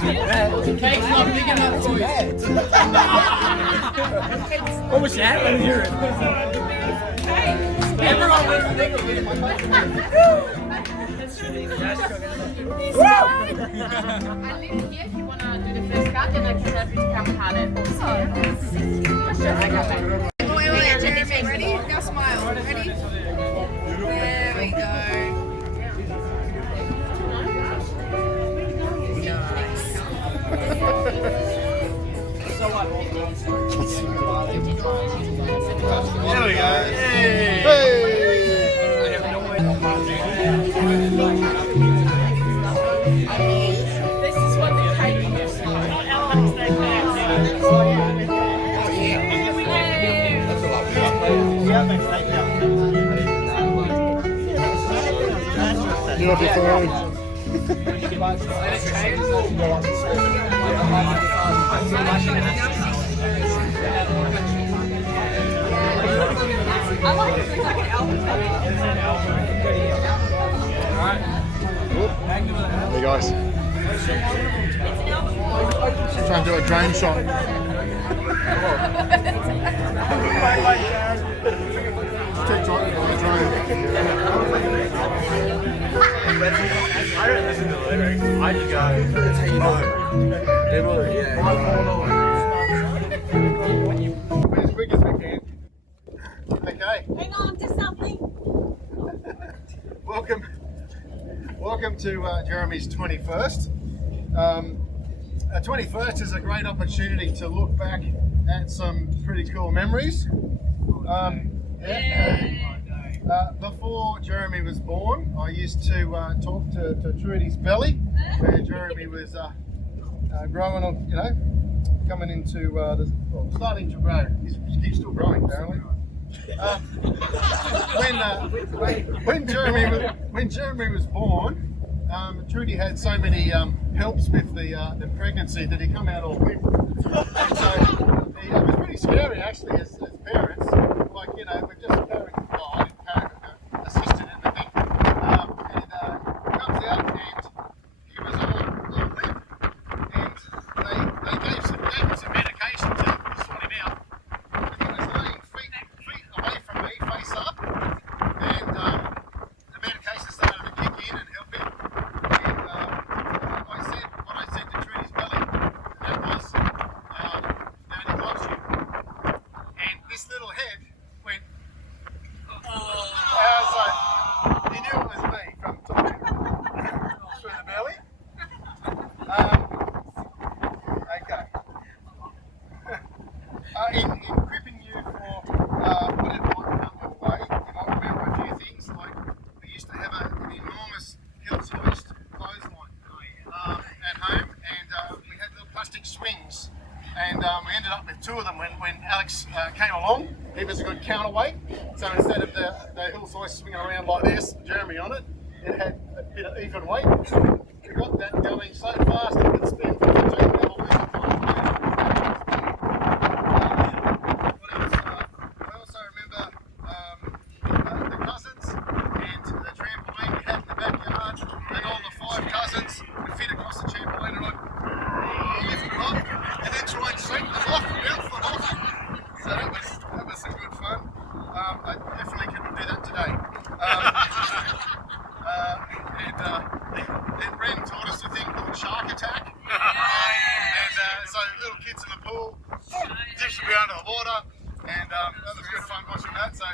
Cake's not big enough for you. What was that? Let me hear it. Everyone was thinking it. I leave it here if you want to do the first card, then I can help you to come hard and Wait, Jeremy, ready? Now smile. Ready? There we go. There we go. this is what the cake is. Get off your phone. I like it like an album. Hey guys. Trying to do a drone shot. TikTok, drone. I don't listen to the lyrics. I just go. That's how you know. As quick as we can. Okay. Hang on to something. Welcome to Jeremy's 21st. 21st is a great opportunity to look back at some pretty cool memories. Before Jeremy was born, I used to talk to Trudy's belly, where Jeremy was growing up, coming into starting to grow. He's still growing, apparently. When Jeremy was born, Trudy had so many helps with the pregnancy that he come out all limp. So it was pretty scary actually as parents. Like we're just carrying. I didn't carry it, assisted in the thing. And comes out and he was all limp. And they gave him some medication to sort him out. And he was laying feet away from me, face up. And the medication started to kick in and help him. And what I said to Trudy's belly, that was, Daddy loves you. And this little head went, so he knew it was me from talking through the belly. Okay. In equipping you for whatever might come your way, you might remember a few things, like we used to have an enormous Hills Hoist clothesline at home, and we had little plastic swings, and we ended up with two of them when Alex came along. He was a good counterweight, so instead of the Hills Hoist swinging around like this, Jeremy on it, it had a bit of even weight. We got that going so fast it could spin 42 evolution times. I also remember the cousins and the trampoline we had in the backyard, and all the 5 cousins would fit across the trampoline and I'd lift them up and then try and sink them off, bounce them off. So that was some good fun. I definitely couldn't do that today. Then Bren taught us a thing called shark attack. And so little kids in the pool, dish them around to the water, and that was good fun watching that. So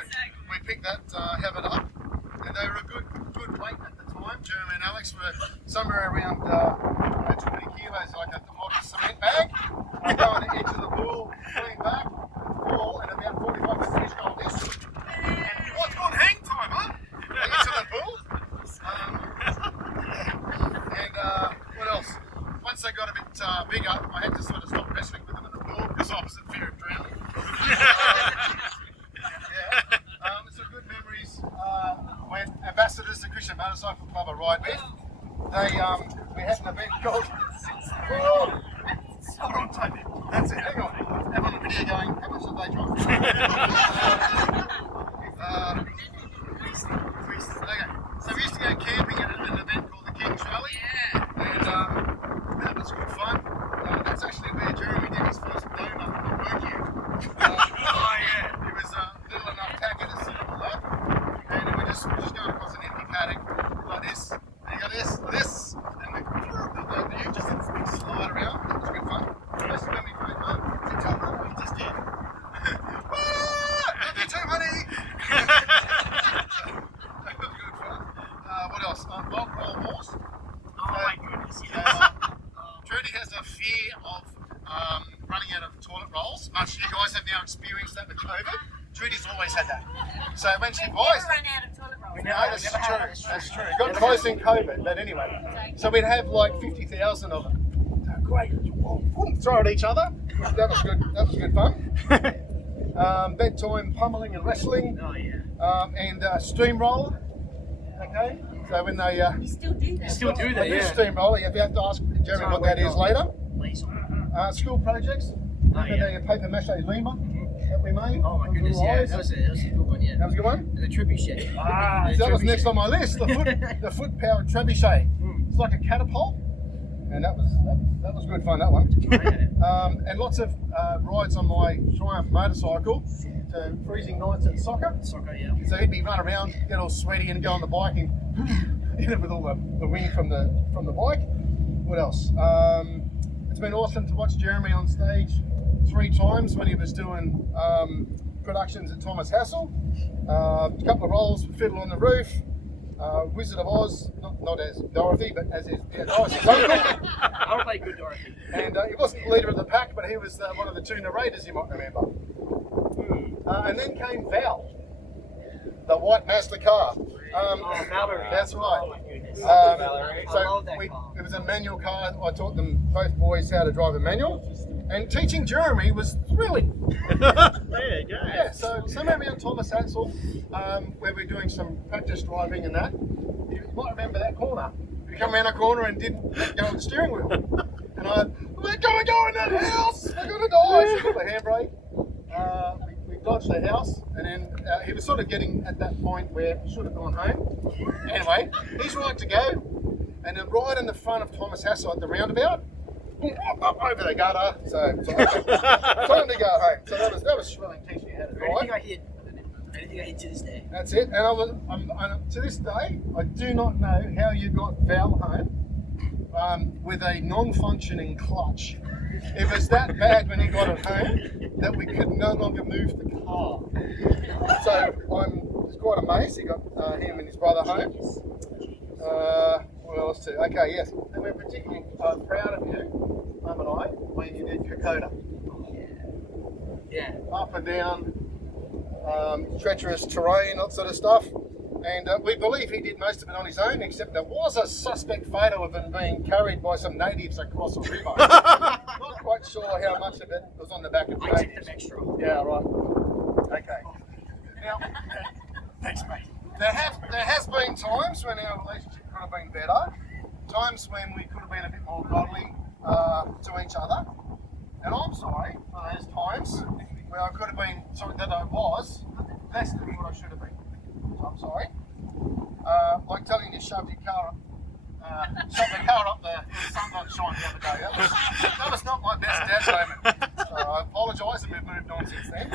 we picked that habit up, and they were a good weight at the time. Jeremy and Alex were somewhere around 20 kilos, like a modern cement bag. I'd go on the edge of the pool, lean back, fall, and about 45 minutes go like this. And what's called hang time, huh? Into the pool. And what else? Once they got a bit bigger, I had to sort of stop wrestling with them in the pool because I was in fear of drowning. Some good memories when ambassadors to Christian Motorcycle Club I ride with. We had an event called. Hold on, Toby. That's it. Hang on. Have on the video going. How much did they drop? Okay. So we used to go camping at an event called the King's Rally, and that was good fun. always had that. So when she buys, Run out of toilet rolls. no, that's true. That's true. It got close in COVID, but anyway. So we'd have like 50,000 of them. So great. Throw at each other. That was good. That was good fun. Bedtime pummeling and wrestling. Oh yeah. And steamroller. Okay. So when they You still do that. Still do that, they do yeah. steamroller, you have to ask Jeremy what that is later. Please. School projects. Remember yeah. the paper mache Lima that we made? Oh my on goodness, little yeah. eyes? That was a good one, yeah. That was a good one. And the trebuchet. That was next on my list. The foot powered trebuchet. It's like a catapult, and that was good fun. That one. And lots of rides on my Triumph motorcycle to freezing nights at soccer. Soccer, yeah. So he'd be running around, get all sweaty, and go on the bike and hit it with all the wind from the bike. What else? It's been awesome to watch Jeremy on stage 3 times when he was doing productions at Thomas Hassel. A couple of roles with Fiddler on the Roof, Wizard of Oz, not as Dorothy, but as his Dorothy's uncle. I would play good Dorothy. And he wasn't the leader of the pack, but he was one of the 2 narrators, you might remember. And then came Val, the white Mazda car. Valerie. That's right. Oh my goodness. So I love that car. it was a manual car. I taught them, both boys, how to drive a manual. And teaching Jeremy was thrilling. There you go. Yeah, so somewhere around Thomas Hassel, where we're doing some practice driving and that, you might remember that corner. We come around a corner and didn't let go of the steering wheel. And we're going to go in that house! We're going to die! So we put the handbrake. We dodged the house, and then he was sort of getting at that point where he should have gone home. Anyway, he's right to go. And then right in the front of Thomas Hassel at the roundabout, up over the gutter. So time to go home. So that was thrilling, teaching you how to drive. Anything I hit to this day. That's it. And I'm to this day, I do not know how you got Val home with a non-functioning clutch. It was that bad when he got it home that we could no longer move the car. So I was quite amazed. He got him and his brother home. What else too? Okay, yes. And we're particularly proud of you, Mum and I, when you did Kokoda. Yeah. Up and down, treacherous terrain, that sort of stuff. And we believe he did most of it on his own, except there was a suspect photo of him being carried by some natives across a river. Not quite sure how much of it was on the back of the I took natives. them extra. Yeah, right. Okay. Now, Thanks, mate. there has been times when our relationship could have been better. Times when we could have been a bit more godly to each other. And I'm sorry for those times where I could have been, sorry that I was, less than what I should have been. So I'm sorry. Like telling you to shove your car up, shove the car up the sunlight shine the other day. That was not my best dad moment. So I apologise and we've moved on since then.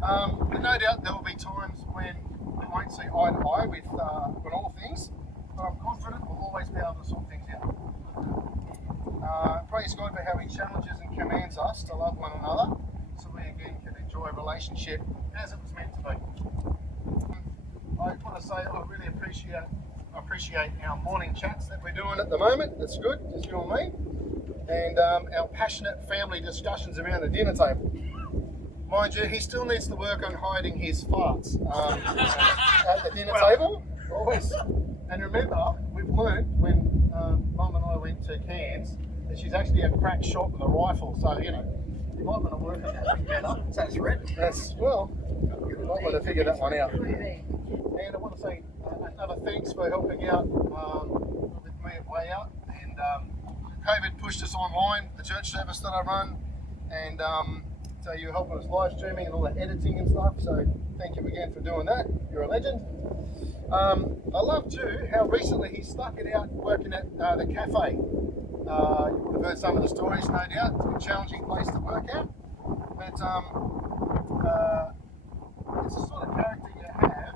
But no doubt there will be times when we won't see eye to eye with all things, but I'm confident we'll always be able to sort things out. Praise God for how He challenges and commands us to love one another, so we again can enjoy a relationship as it was meant to be. I want to say I really appreciate our morning chats that we're doing at the moment. That's good, just you and me, and our passionate family discussions around the dinner table. Mind you, he still needs to work on hiding his farts at the dinner table, always. And remember, we've learnt when Mum and I went to Cairns that she's actually a crack shot with a rifle, so you might want to work on that better. Is that a threat? That's, well, you might want to figure that one out. And I want to say another thanks for helping out with me at Way Out. And COVID pushed us online, the church service that I run, and so you're helping us live streaming and all that editing and stuff. So thank you again for doing that. You're a legend. I love too how recently he stuck it out working at the cafe. You've heard some of the stories, no doubt. It's a challenging place to work at, but it's the sort of character you have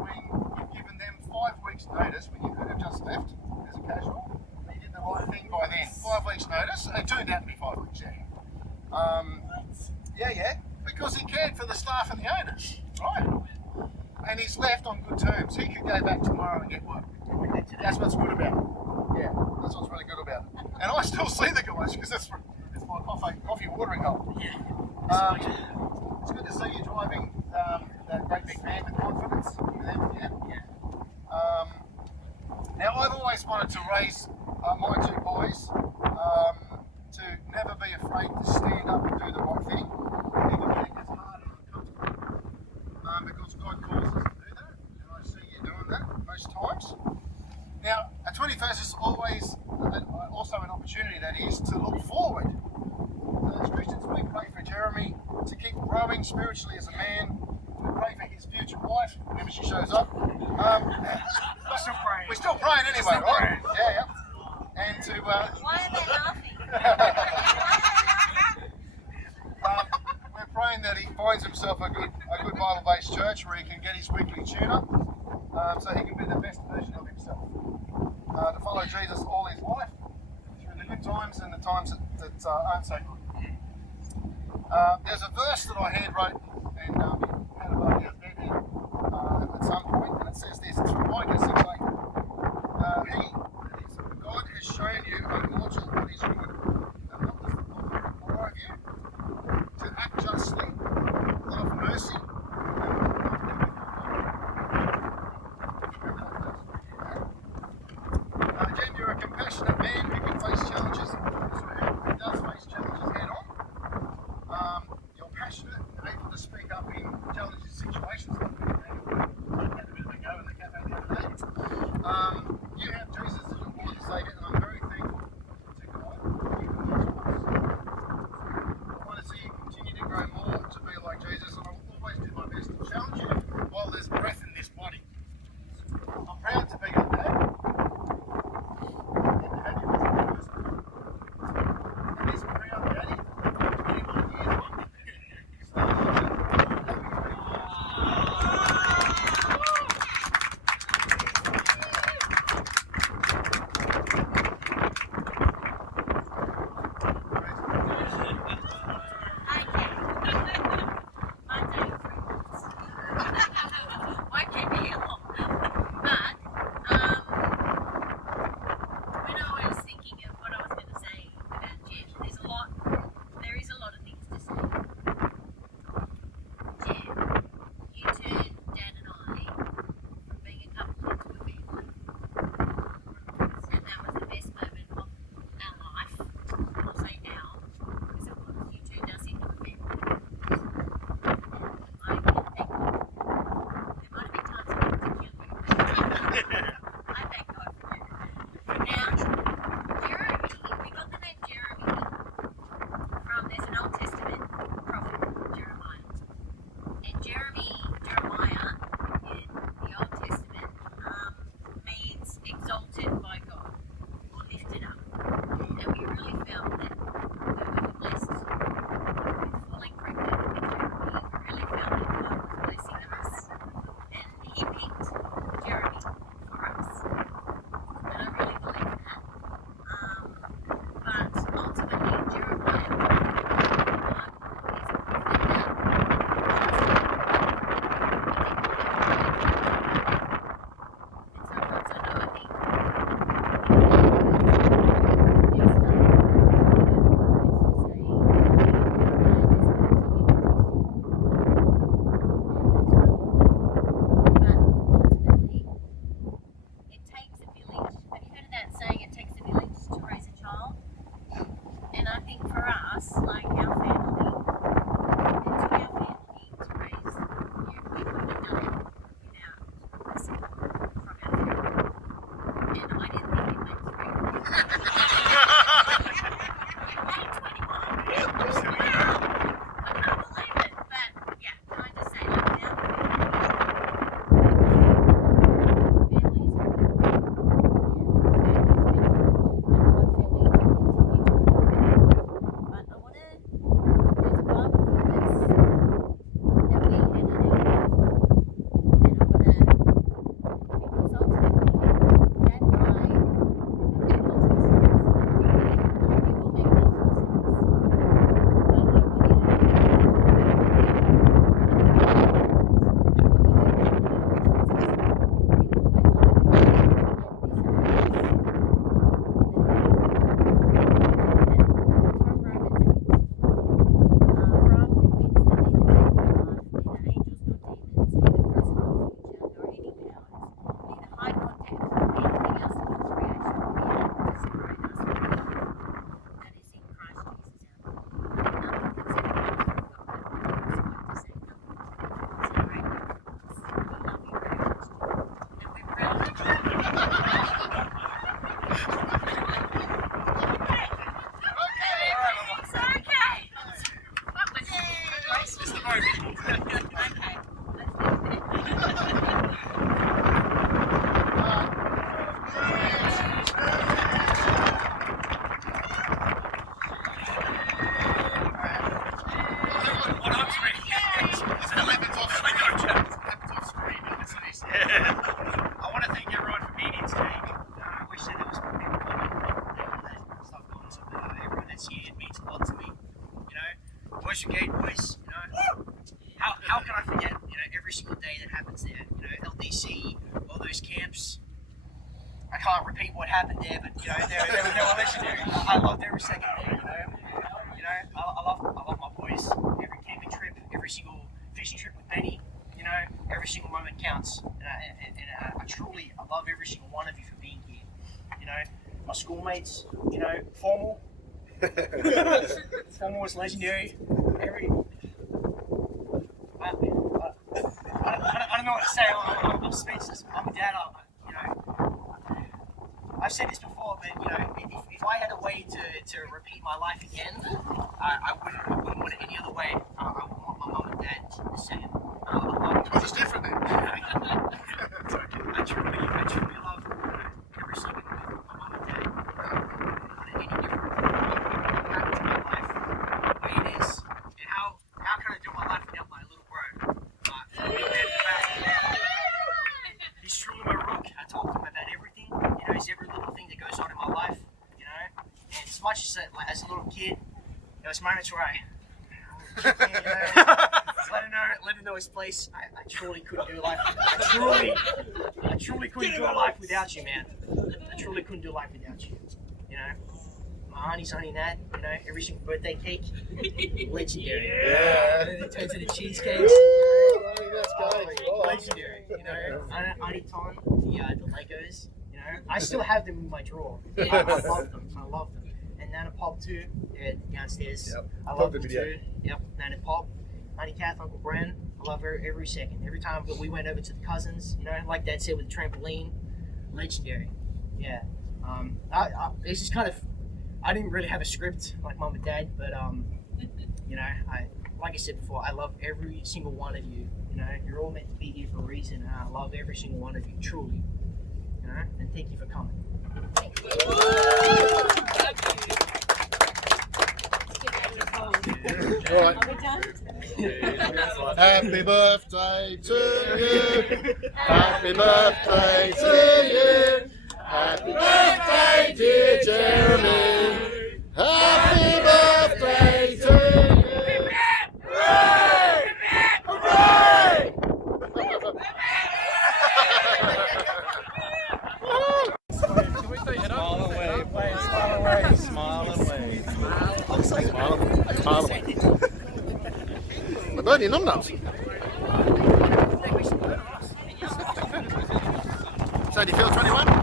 when you've given them 5 weeks' notice when you could have just left as a casual. You did the right thing by then. 5 weeks' notice. It turned out to be 5 weeks, yeah. Because he cared for the staff and the owners, right? And he's left on good terms. He could go back tomorrow and get work. That's what's good about it. Yeah, that's what's really good about it. And I still see the guys because it's my coffee watering hole. It's good to see you driving be afraid to stand up and do the right thing, even when it gets hard and uncomfortable. Because God calls us to do that, and I see you doing that most times. Now, a 21st is always also an opportunity, that is, to look forward. As Christians, we pray for Jeremy to keep growing spiritually as a man. We pray for his future wife, whenever she shows up. We're still praying. We're still praying anyway, Still right? praying. Yeah. And to Why are they laughing? we're praying that he finds himself a good Bible-based church where he can get his weekly tune-up, so he can be the best version of himself. To follow Jesus all his life, through the good times and the times that aren't so good. There's a verse that I handwrote and had a buddy of bed at some point, and it says this. It's from Micah 6:8. God has shown you, O mortal, what is good, and what does the Lord require of you? To act justly, love mercy, and walk humbly with your God. Jen, you're a compassionate man who can face challenges, who does face challenges head on. You're passionate and able to speak up in challenging situations like we had a bit of a go in the cafe the other day. You have Jesus as your Lord and Saviour, and I'm very thankful to God for you and your choice. I want to see you continue to grow more to be like Jesus, and I will always do my best to challenge you while there's breath in this body. I'm proud to be your dad. this year. It means a lot to me. You know, Boys Brigade boys. You know, how can I forget? You know, every single day that happens there. You know, LDC, all those camps. I can't repeat what happened there, but you know, they were legendary. I loved every second there. You know, I love my boys. Every camping trip, every single fishing trip with Benny. You know, every single moment counts, and I love every single one of you for being here. You know, my schoolmates. You know, Formal. Formal was legendary. I don't know what to say. I'm speechless. I'm a dad. You know, I've said this before, but you know, if I had a way to repeat my life again, I wouldn't want it any other way. I would want my mum and dad the same. It's different then. I truly love every second of my mum and dad. On any different happens in my life, the way it is, and how can I do my life without my little bro? Big man in the back. He's truly my rock. I talk to him about everything. He knows every little thing that goes on in my life. You know, and as much as like, as a little kid, there was moments where let him know his place. I truly couldn't do life. I truly couldn't do life without you, man. I truly couldn't do life without you. You know, my auntie's honey Nat. You know, every single birthday cake, legendary. Yeah. And then it turns into cheesecakes. Legendary. You know, Auntie Ton, the Legos. You know, I still have them in my drawer. I love them. I love them. And Nana Pop too, downstairs. Yep. I love them too. Yep, Nana Pop, Auntie Kath, Uncle Bren. I love her every second. Every time we went over to the cousins, you know, like Dad said with the trampoline, legendary. Yeah. This is kind of, I didn't really have a script like Mum and Dad, but you know, like I said before, I love every single one of you. You know, you're all meant to be here for a reason, and I love every single one of you, truly. You know, and thank you for coming. All right. Happy birthday to you. Happy birthday to you. Happy birthday, dear Jeremy. Happy birthday to you. Hooray! Hooray! Smile and wave, wave, smile and wave, smile and wave. Smile. Wat ben je dan nou? Zijn die veel 21?